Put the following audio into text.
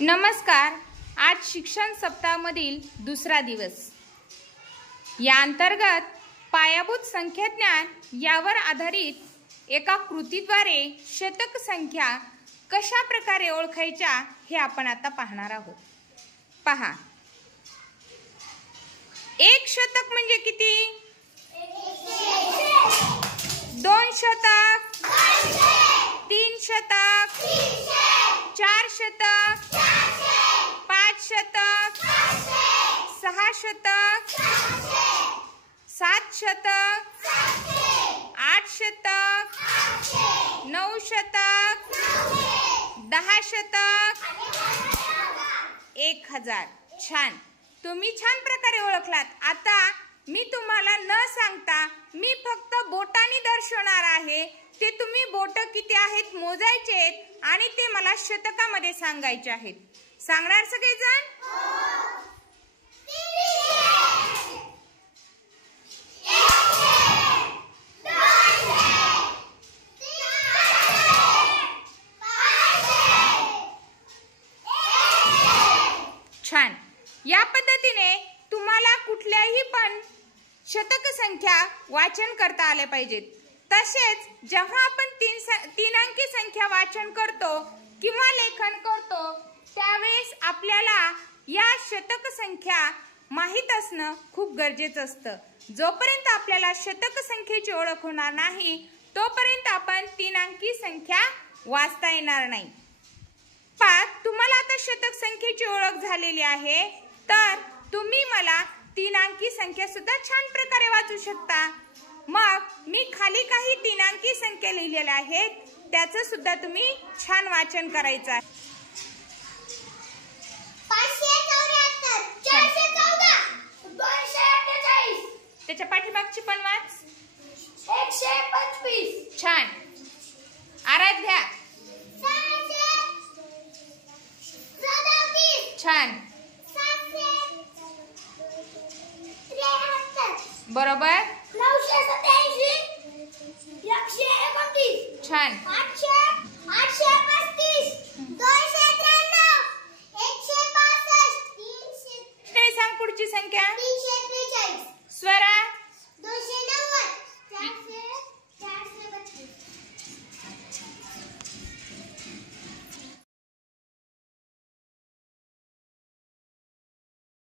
नमस्कार। आज शिक्षण सप्ताहामधील दुसरा दिवस। या अंतर्गत पायाभूत संख्याज्ञान यावर आधारित एका कृतीद्वारे शतक संख्या कशा प्रकारे ओळखायच्या हे आपण आता पाहणार आहोत। पहा, एक शतक म्हणजे किती? 2 शतक, 3 शतक, 4 शतक, 5 शतक, 6 शतक, 7 शतक, 8 शतक, 9 शतक, 10 शतक, 1000। छान, तुम्ही छान प्रकारे ओळखलात। आता मी तुम्हाला न सांगता मी फक्त बोटांनी दर्शवणार आहे। ते तुम्ही बोट किती आहेत मोजायचे आणि ते मला शतकामध्ये सांगायचे आहेत। सांगणार सगळेजण? छान। या पद्धतीने तुम्हाला कुठल्याही पण शतक संख्या वाचन करता आल्या पाहिजेत। तसेच जेव्हा आपण तीन अंकी संख्या वाचन करतो किंवा लेखन करतो त्यावेळेस आपल्याला या शतक संख्या माहित असणं खूप गरजेचं असतं। जोपर्यंत आपल्याला शतक संख्येची ओळख होणार नाही तोपर्यंत आपण 3 अंकी संख्या वाचता येणार नाही। तुम्हाला आता शतक संख्येची ओळख झालेली आहे, तर तुम्ही मला 3 अंकी संख्या सुद्धा छान प्रकारे वाचू शकता। मग मी खाली काही 3 अंकी संख्या लिहिलेल्या आहेत, त्याचं सुद्धा तुम्ही छान वाचन करायचं आहे। 574, 414, 248, त्याच्या पाठीमागची पण वाच। 125, छान। आराध्या, 637, छान, 773, बरोबर, 987, 129, छान, 8